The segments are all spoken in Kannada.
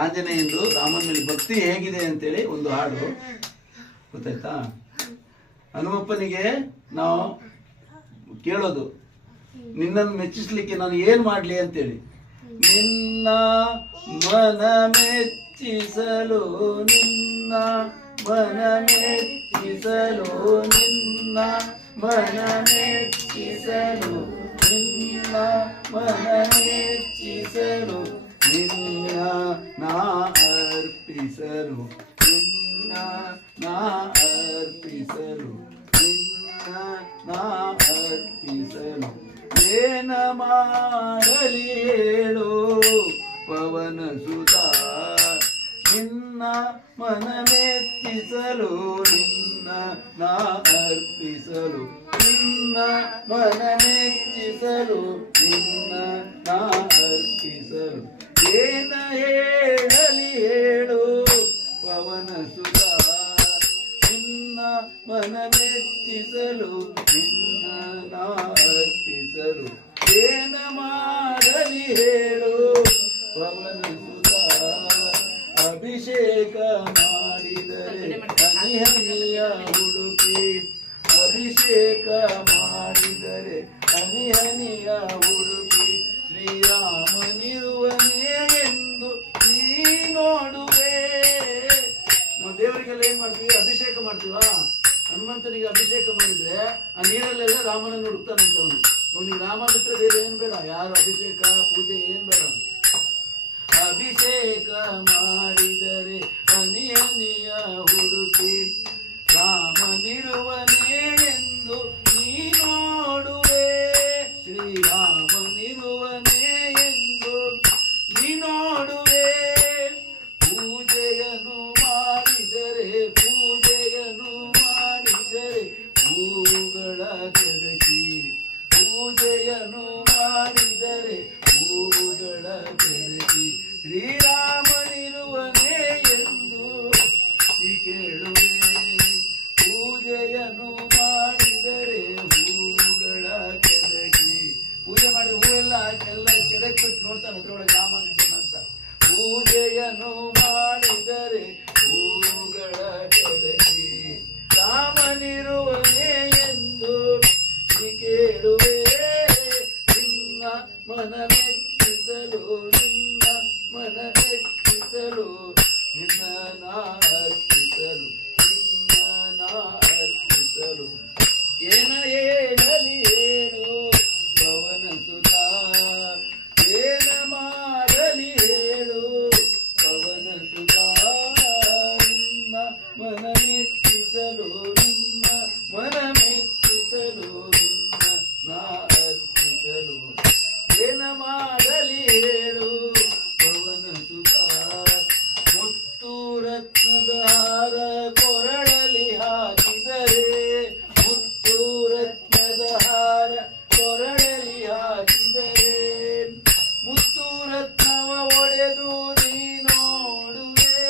ಆಂಜನೇಯಂದು ರಾಮನ ಮೇಲೆ ಭಕ್ತಿ ಹೇಗಿದೆ ಅಂತೇಳಿ ಒಂದು ಹಾಡು ಗೊತ್ತಾಯ್ತಾ. ಹನುಮಪ್ಪನಿಗೆ ನಾವು ಕೇಳೋದು, ನಿನ್ನನ್ನು ಮೆಚ್ಚಿಸ್ಲಿಕ್ಕೆ ನಾನು ಏನ್ ಮಾಡ್ಲಿ ಅಂತೇಳಿ. ನಿನ್ನ ಮನ ಮೆಚ್ಚಿಸಲು, ನಿನ್ನ ಮನ ಮೆಚ್ಚಿಸಲು, ನಿನ್ನ ಮನ ಮೆಚ್ಚಿಸಲು, ನಿನ್ನ ಮನ ಮೆಚ್ಚಿಸಲು, ನಿನ್ನ ನಾ ಅರ್ಪಿಸಲು, ನಿನ್ನ ನಾ ಅರ್ಪಿಸಲು, ನಿನ್ನ ನಾ ಅರ್ಪಿಸಲು. ಏನ ಮಾಡಲಿ ಹೇಳು ಪವನ ಸುತ, ನಿನ್ನ ಮನ ಮೆಚ್ಚಿಸಲು, ನಿನ್ನ ನಾ ಅರ್ಪಿಸಲು, ನಿನ್ನ ಮನ ಮೆಚ್ಚಿಸಲು, ನಿನ್ನ ನಾ ಅರ್ಪಿಸಲು. ಏನ ಹೇಳಲಿ ಹೇಳು ಪವನ ಸುತ, ನಿನ್ನ ಮನ ಮೆಚ್ಚಿಸಲು, ನಿನ್ನ ನಾ ಅರ್ಪಿಸಲು. ಏನ ಮಾಡಲಿ ಹೇಳು ಪವನ ಸುತ, ಅಭಿಷೇಕ ಮಾಡಿದರೆ ಹನಿ ಹನಿಯ ಹುಡುಕಿ, ಅಭಿಷೇಕ ಮಾಡಿದರೆ ಹನಿ ಹನಿಯ ಹುಡುಕಿ, ಶ್ರೀರಾಮನಿರುವನೇ ಎಂದು ನೀ ನೋಡುವೆ. ನಾವು ದೇವರಿಗೆಲ್ಲ ಏನ್ ಮಾಡ್ತೀವಿ? ಅಭಿಷೇಕ ಮಾಡ್ತೀವ. ಹನುಮಂತನಿಗೆ ಅಭಿಷೇಕ ಮಾಡಿದ್ರೆ ಆ ನೀರಲ್ಲೆಲ್ಲ ರಾಮನನ್ನು ಹುಡುಕ್ತಾನಂತ. ಅವನಿಗೆ ರಾಮ ಬಿಟ್ಟರೆ ಬೇರೆ ಏನ್ ಬೇಡ, ಯಾರು ಅಭಿಷೇಕ ಪೂಜೆ ಏನ್ ಬೇಡ. ಅಭಿಷೇಕ ಮಾಡಿದರೆ ಹನಿ ಹನಿಯ ಹುಡುಕಿ, ರಾಮನಿರುವನೇ ಎಂದು ನೀ ನೋಡುವೆ, ಶ್ರೀರಾಮನಿರುವನೇ ಎಂದು ನೀ ನೋಡುವೆ. ಪೂಜೆಯನ್ನು ಮಾಡಿದರೆ, ಪೂಜೆಯನ್ನು ಮಾಡಿದರೆ ಹೂಗಳ ಕೆದಕಿ, ಪೂಜೆಯನ್ನು ಮಾಡಿದರೆ ಹೂಗಳ ಕೆದಕಿ, ಶ್ರೀರಾಮನಿರುವನೇ ಎಂದು ಈ ಕೇಳುವೆ. ಪೂಜೆಯನ್ನು ಮಾಡಿದರೆ ಹೂಗಳ ಕೆದಕಿ, ಪೂಜೆ ಮಾಡಿದ ಹೂವೆಲ್ಲ ಎಲ್ಲ ಕೆದಕ್ಬಿಟ್ಟು ನೋಡ್ತಾನೆ ಅದ್ರೊಳಗೆ ರಾಮನಿದ್ದಾನ ಅಂತ. ಪೂಜೆಯನ್ನು ಮಾಡಿದರೆ ಹೂಗಳ ಕೆದಕಿ, ರಾಮನಿರುವನೇ ಎಂದು ಈ ಕೇಳುವೆ. ನಿನ್ನ ಮನ ಮೆಚ್ಚಿಸಲು, ನಿನ್ನ ಮನ ಮೆಚ್ಚಿಸಲು, ನಿನ್ನ ನಾ ಅರ್ಪಿಸಲು, ನಿನ್ನ ನಾ ಅರ್ಪಿಸಲು. ಏನ ಹೇಳಲಿ ಹೇಳು ಪವನ ಸುತ, ಏನ ಮಾಡಲಿ ಹೇಳು ಪವನ ಸುತ, ನಿನ್ನ ಮನ ಮೆಚ್ಚಿಸಲು, ನಿನ್ನ ಮನ ಮೆಚ್ಚಿಸಲು, ನಿನ್ನ ನಾ ಅರ್ಪಿಸಲು. ಏನ ಮಾಡಲಿ ಹೇಳು ಪವನ ಸುತ, ಮುತ್ತು ರತ್ನದ ಹಾರ ಕೊರಳಲಿ ಹಾಕಿದರೆ, ಮುತ್ತು ರತ್ನದ ಹಾರ ಕೊರಳಲಿ ಹಾಕಿದರೆ, ಮುತ್ತು ರತ್ನವ ಒಡೆದು ನೀ ನೋಡುವೆ,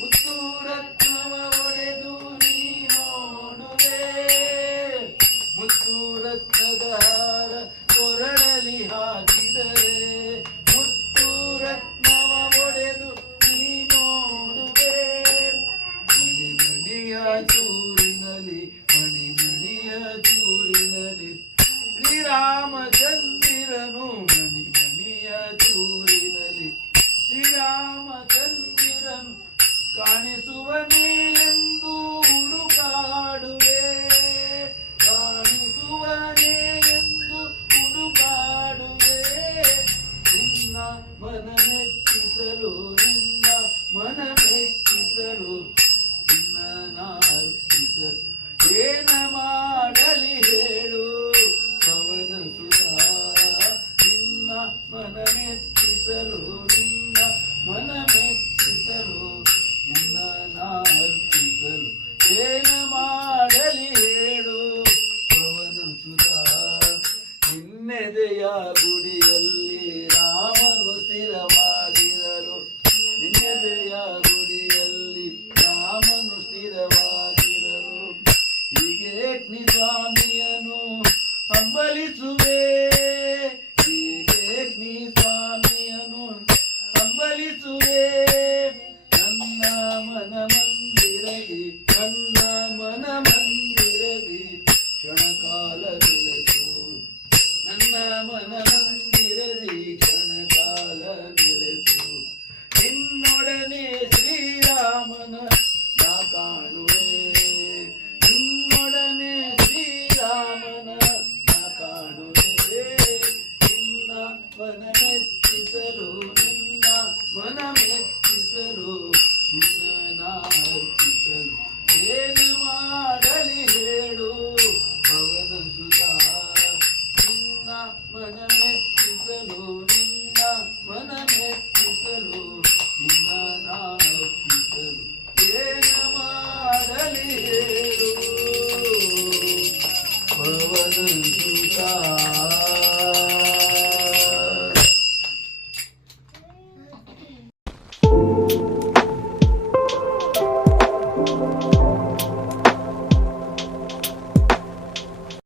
ಮುತ್ತು ರತ್ನವ ಒಡೆದು ನೀ ನೋಡುವೆ. ಮುತ್ತು ರತ್ನದ ಹಾರ ಕೊರಳಲಿ ಹಾಕಿದರೆ, ಮುತ್ತು ರತ್ನವ ಒಡೆದು ನೀ ನೋಡುವೆ. ಮಣಿ ಮಣಿಯ ಚೂರಿನಲಿ, ಮಣಿ ಮಣಿಯ ಚೂರಿನಲಿ ಶ್ರೀರಾಮಚಂದಿರನು, ಮಣಿ ಮಣಿಯ ಚೂರಿನಲಿ ಶ್ರೀರಾಮಚಂದಿರನು ಕಾಣಿಸುವನೇ ಎಂದು ಹುಡುಕಾಡುವೆ, ಕಾಣಿಸುವನೇ ಎಂದು ಹುಡುಕಾಡುವೆ. ನಿನ್ನ ಮನ ಮೆಚ್ಚಿಸಲು, ನಿನ್ನ ಮನ ಮೆಚ್ಚಿಸಲು, ನಿನ್ನ ನಾ ಅರ್ಪಿಸಲು. ಏನ ಮಾಡಲಿ ಹೇಳು ಪವನ ಸುತ, ನಿನ್ನ ಮನ ಮೆಚ್ಚಿಸಲು, ನಿನ್ನ ಮನ ಮೆಚ್ಚಿಸಲು, ನಿನ್ನ ನಾ ಅರ್ಪಿಸಲು. ಏನ ಮಾಡಲಿ ಹೇಳು ಪವನ ಸುತ, ನಿನ್ನೆದೆಯ ಗುಡಿಯಲ್ಲಿ ರಾಮನು ಸ್ಥಿರವಾಗಿರಲು, ನಿನ್ನೆದೆಯ ಗುಡಿಯಲ್ಲಿ ರಾಮನು ಸ್ಥಿರವಾಗಿರಲು. ಹೀಗೆ ಅಗ್ನಿ ಸ್ವಾಮಿಯನು ಹಂಬಲಿಸುವೆ, ಹೀಗೆ ಅಗ್ನಿ ಸ್ವಾಮಿಯನು ಹಂಬಲಿ ನೆಲೆಸುವೆ ನನ್ನ ಮನ ಮಂದಿರದಿ ನನ್ನ ಮನ ಮಂದಿರದಿ ಕ್ಷಣಕಾಲ ನೆಲೆಸು ನನ್ನ ಮನ ಮಂದಿರದಿ ಕ್ಷಣಕಾಲ ನೆಲೆಸು ನಿನ್ನೊಡನೆ ಶ್ರೀರಾಮನ ನಾ ಕಾಣುವೆ ನಿನ್ನೊಡನೆ ಶ್ರೀರಾಮನ ನಾ ಕಾಣುವೆ ನಿನ್ನ ಮನ ಮೆಚ್ಚಿಸಲು ನಿನ್ನ ಮನ ಮೆಚ್ಚಿಸಲು ನಿನ್ನ ನಾ ಅರ್ಪಿಸಲು ಏನು ಮಾಡಲಿ ಹೇಳು ಪವನ ಸುತ ನಿನ್ನ ಮನ ಮೆಚ್ಚಿಸಲು ನಿನ್ನ ಮನ ಮೆಚ್ಚಿಸಲು ನಿನ್ನ ನಾ ಅರ್ಪಿಸಲು ಏನು ಮಾಡಲಿ ಹೇಳು ಪವನ ಸುತ